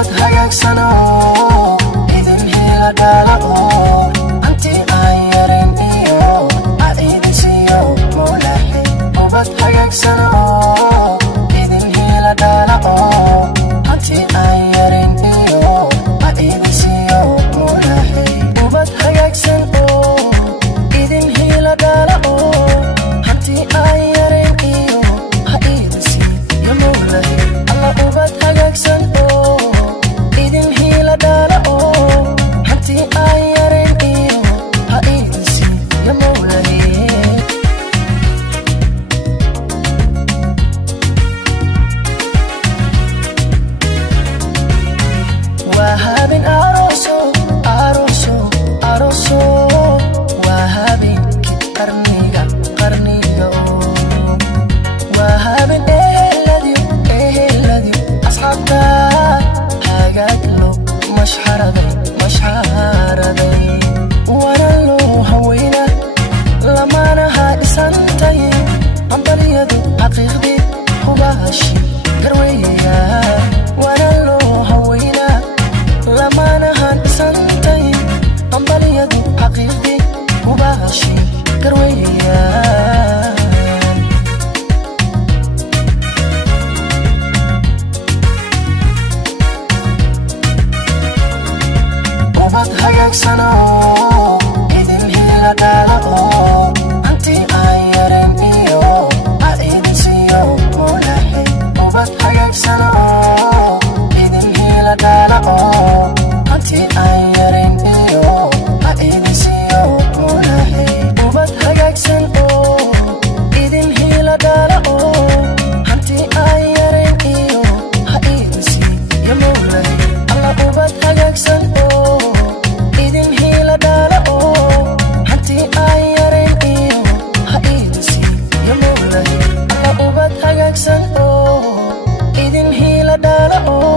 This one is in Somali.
ubad hagaagsano idin hila dhalao anti aan yarin iyo aidisiyo mulahi ubad hagaagsano idin hila dhalao anti aan yarin iyo aidisiyo mulahi ubad hagaagsano idin hila dhalao anti aan yarin iyo aidisiyo mulahi Allah ubad hagaagsano idin hila dhalao anti aan yarin iyo aidisiyo mulahi وهابن أروسو أروسو أروسو وهابن كرنيغا كرنيغا وهابن الذي أصحابنا حاجات له مش حربي وانا له هوينا لما نها إسانتي عم بليدو حقيقي هباشي كروية وانا له هوينا لما نهان سنتي أمباليدو حقيقي وباشي كروية وبد هجاكسنا إذن هيلا دالو أنتي آيرين إيو أإدسيو مولحي وبد هجاكسنا إذن هيلا دالو anti aan yarin iyo aidisiyo mulahi ubad hagaagsan idin hila dhalao anti aan yarin iyo aidisiyo mulahi Allah ubad hagaagsan idin hila dhalao anti aan yarin iyo aidisiyo mulahi Allah ubad hagaagsan idin hila dhalao